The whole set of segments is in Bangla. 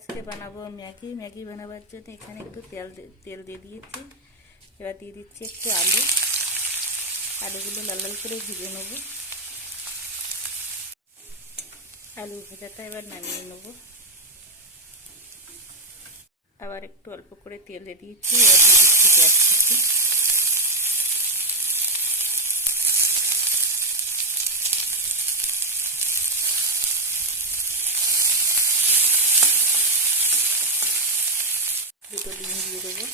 আজকে বানাবো ম্যাগি বানাবার জন্য এখানে একটু তেল দিয়ে দিয়েছি। এবার দিয়ে দিচ্ছি একটু আলুগুলো লাল লাল করে ভেজে নেব। আলু ভাজাটা এবার নামিয়ে নেব। আবার একটু অল্প করে তেল দিয়ে দিয়েছি। এবার দিয়ে দিচ্ছি পেঁয়াজ কুচি, দুটো ডিম দিয়ে দেবো।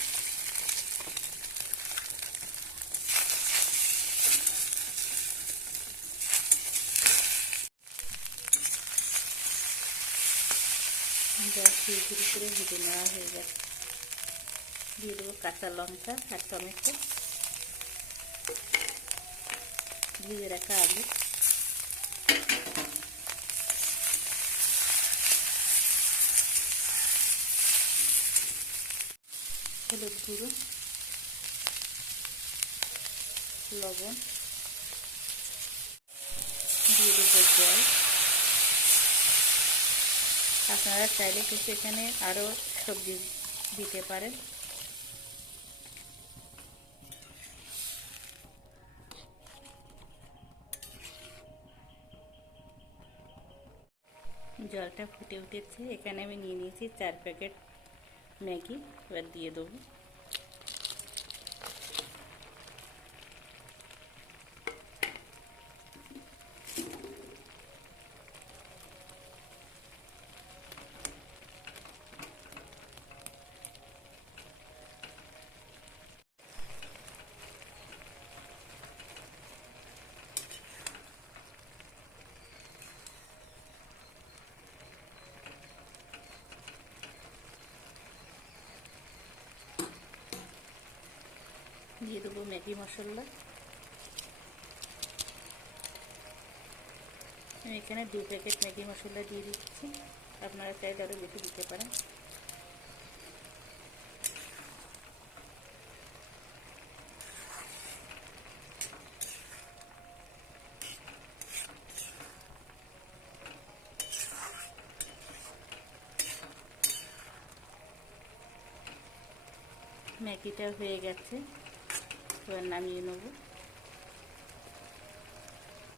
গ্যাস ধীরে ধীরে করে ভেজে নেওয়া হয়ে গেছে। দিয়ে দেবো কাঁচা লঙ্কা আর টমেটো, ভেজে রাখা আলু, হলুদ গুঁড়ো, লবণ, দিয়ে দেবো জল। আপনারা চাইলে কিন্তু এখানে আরও সবজি দিতে পারেন। জলটা ফুটে উঠেছে। এখানে আমি নিয়ে নিয়েছি 4 প্যাকেট ম্যাগি। এবার দিয়ে দেবো। দিয়ে দেবো ম্যাগি মশলা। আমি এখানে 2 প্যাকেট ম্যাগি মশলা দিয়ে দিচ্ছি। আপনারা চাইলে আরও বেশি দিতে পারেন। ম্যাগিটা হয়ে গেছে, এবার নামিয়ে নেব।